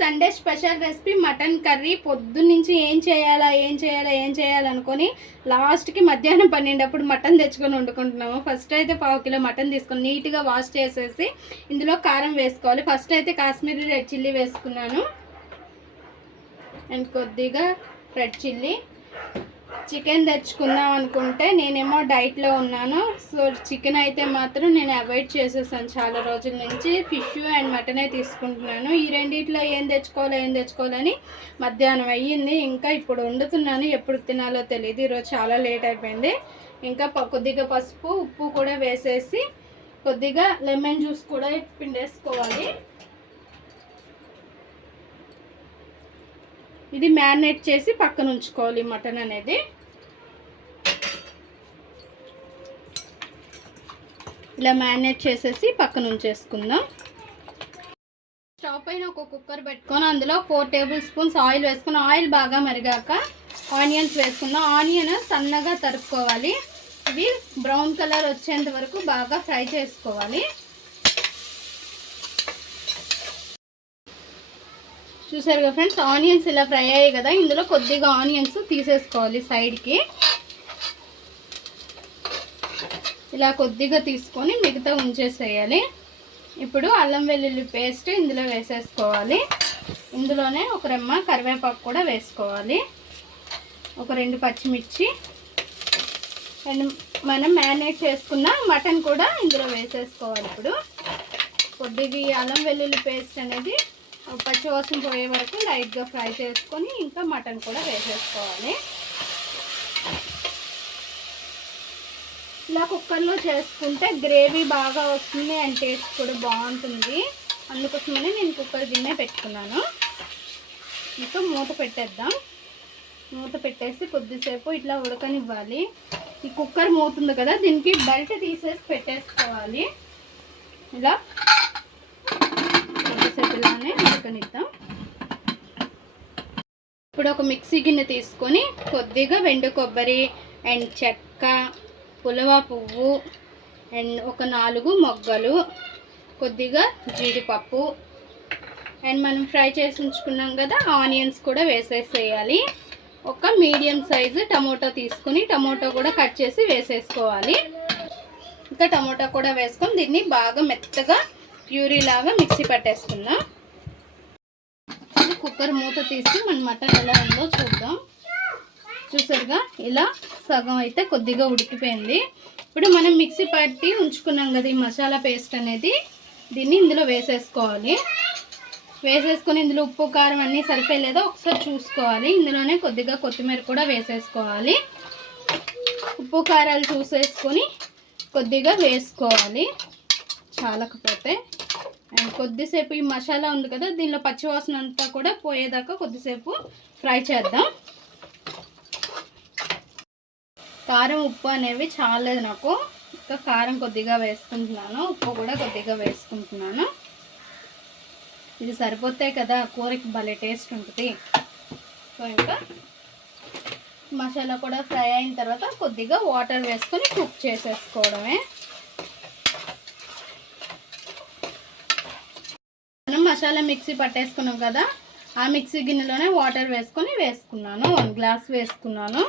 Sunday special recipe mutton curry పొద్దున్నుంచి ఏం చేయాలా ఏం చేయాలా ఏం చేయాలనుకొని లాస్ట్కి మధ్యాహ్నం పన్నెండప్పుడు మటన్ తెచ్చుకొని వండుకుంటున్నాము. ఫస్ట్ అయితే పావు కిలో మటన్ తీసుకొని నీట్గా వాష్ చేసేసి ఇందులో కారం వేసుకోవాలి. ఫస్ట్ అయితే కాశ్మీరీ రెడ్ చిల్లీ వేసుకున్నాను. అండ్ కొద్దిగా రెడ్ చిల్లీ చికెన్ తెచ్చుకుందాం అనుకుంటే నేనేమో డైట్లో ఉన్నాను. సో చికెన్ అయితే మాత్రం నేను అవాయిడ్ చేసేసాను చాలా రోజుల నుంచి. ఫిష్ అండ్ మటనే తీసుకుంటున్నాను. ఈ రెండిట్లో ఏం తెచ్చుకోవాలో ఏం తెచ్చుకోవాలని మధ్యాహ్నం అయ్యింది. ఇంకా ఇప్పుడు వండుతున్నాను. ఎప్పుడు తినాలో తెలియదు ఈరోజు చాలా లేట్ అయిపోయింది. ఇంకా కొద్దిగా పసుపు ఉప్పు కూడా వేసేసి కొద్దిగా లెమన్ జ్యూస్ కూడా పిండేసుకోవాలి. ఇది మ్యారినేట్ చేసి పక్కన ఉంచుకోవాలి మటన్ అనేది. ఇలా మ్యారినేట్ చేసేసి పక్కన ఉంచేసుకుందాం. స్టవ్ పైన ఒక కుక్కర్ పెట్టుకొని అందులో ఫోర్ టేబుల్ స్పూన్స్ ఆయిల్ వేసుకుని ఆయిల్ బాగా మరిగాక ఆనియన్స్ వేసుకుందాం. ఆనియన్ సన్నగా తరుక్కోవాలి. ఇవి బ్రౌన్ కలర్ వచ్చేంత వరకు బాగా ఫ్రై చేసుకోవాలి. చూసారు కదా ఫ్రెండ్స్ ఆనియన్స్ ఇలా ఫ్రై అయ్యాయి కదా ఇందులో కొద్దిగా ఆనియన్స్ తీసేసుకోవాలి సైడ్కి ఇలా కొద్దిగా తీసుకొని మిగతా ఉంచేసేయాలి. ఇప్పుడు అల్లం వెల్లుల్లి పేస్ట్ ఇందులో వేసేసుకోవాలి. ఇందులోనే ఒక రెమ్మ కరివేపాకు కూడా వేసుకోవాలి. ఒక రెండు పచ్చిమిర్చి. అండ్ మనం మ్యారినేట్ చేసుకున్న మటన్ కూడా ఇందులో వేసేసుకోవాలి ఇప్పుడు. కొద్దిగా అల్లం వెల్లుల్లి పేస్ట్ అనేది పచ్చివాసన పోయే వరకు లైట్గా ఫ్రై చేసుకొని ఇంకా మటన్ కూడా వేసేసుకోవాలి. ఇలా కుక్కర్లో చేసుకుంటే గ్రేవీ బాగా వస్తుంది అండ్ టేస్ట్ కూడా బాగుంటుంది. అందుకోసమని నేను కుక్కర్ గిన్నె పెట్టుకున్నాను. ఇంకా మూత పెట్టేద్దాం. మూత పెట్టేసి కొద్దిసేపు ఇట్లా ఉడకనివ్వాలి. ఈ కుక్కర్ మూతుంది కదా దీనికి బెల్ట్ తీసేసి పెట్టేసుకోవాలి. ఇలా కొద్దిసేపు ఇలానే ఉడకనిద్దాం. ఇప్పుడు ఒక మిక్సీ గిన్నె తీసుకొని కొద్దిగా వెండు కొబ్బరి అండ్ చెక్క పులవ పువ్వు అండ్ ఒక నాలుగు మొగ్గలు కొద్దిగా జీడిపప్పు అండ్ మనం ఫ్రై చేసి ఉంచుకున్నాం కదా ఆనియన్స్ కూడా వేసేసేయాలి. ఒక మీడియం సైజు టమోటో తీసుకుని టమోటా కూడా కట్ చేసి వేసేసుకోవాలి. ఇంకా టమోటా కూడా వేసుకొని దీన్ని బాగా మెత్తగా ప్యూరీ లాగా మిక్సీ పట్టేసుకుందాం. కుక్కర్ మూత తీసి మన మటన్ ఎలా ఉందో చూద్దాం. చూసారుగా ఇలా సగం అయితే కొద్దిగా ఉడికిపోయింది. ఇప్పుడు మనం మిక్సీ పట్టి ఉంచుకున్నాం కదా ఈ మసాలా పేస్ట్ అనేది దీన్ని ఇందులో వేసేసుకోవాలి. వేసేసుకొని ఇందులో ఉప్పు కారం అన్నీ సరిపోయలేదో? ఒకసారి చూసుకోవాలి. ఇందులోనే కొద్దిగా కొత్తిమీర కూడా వేసేసుకోవాలి. ఉప్పు కారాలు చూసేసుకొని కొద్దిగా వేసుకోవాలి. చాలకపోతే కొద్దిసేపు ఈ మసాలా ఉంది కదా దీనిలో పచ్చివాసన అంతా కూడా పోయేదాకా కొద్దిసేపు ఫ్రై చేద్దాం. కారం ఉప్పు అనేవి చాలేదు నాకు. ఇంకా కారం కొద్దిగా వేసుకుంటున్నాను ఉప్పు కూడా కొద్దిగా వేసుకుంటున్నాను. ఇది సరిపోతాయి కదా కూరకి భలే టేస్ట్ ఉంటుంది. సో ఇంకా మసాలా కూడా ఫ్రై అయిన తర్వాత కొద్దిగా వాటర్ వేసుకొని కుక్ చేసేసుకోవడమే మనం మసాలా మిక్సీ పట్టేసుకున్నాం కదా ఆ మిక్సీ గిన్నెలోనే వాటర్ వేసుకొని వేసుకున్నాను. వన్ గ్లాస్ వేసుకున్నాను.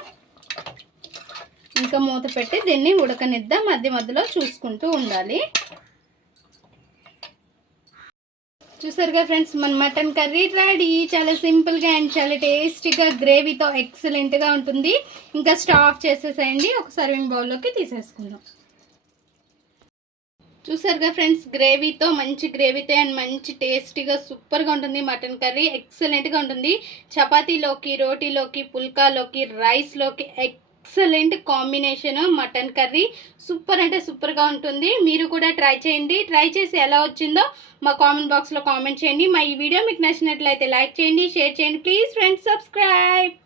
ఇంకా మూత పెట్టి దీన్ని ఉడకనిద్దాం మధ్య మధ్యలో చూసుకుంటూ ఉండాలి. చూసారుగా ఫ్రెండ్స్ మన మటన్ కర్రీ రెడీ. చాలా సింపుల్గా అండ్ చాలా టేస్టీగా గ్రేవీతో ఎక్సలెంట్గా ఉంటుంది. ఇంకా స్టవ్ ఆఫ్ చేసేసేయండి. ఒక సర్వింగ్ బౌల్లోకి తీసేసుకుందాం. చూసారుగా ఫ్రెండ్స్ గ్రేవీతో మంచి గ్రేవీతో అండ్ మంచి టేస్టీగా సూపర్గా ఉంటుంది మటన్ కర్రీ ఎక్సలెంట్గా ఉంటుంది. చపాతీలోకి రోటీలోకి పుల్కాలోకి రైస్లోకి excellent combination mutton curry. Super అంటే సూపర్గా ఉంటుంది. మీరు కూడా ట్రై చేయండి. ట్రై చేసి ఎలా వచ్చిందో మా కామెంట్ బాక్స్లో కామెంట్ చేయండి. మా ఈ వీడియో మీకు నచ్చినట్లయితే లైక్ చేయండి షేర్ చేయండి. Please friends subscribe.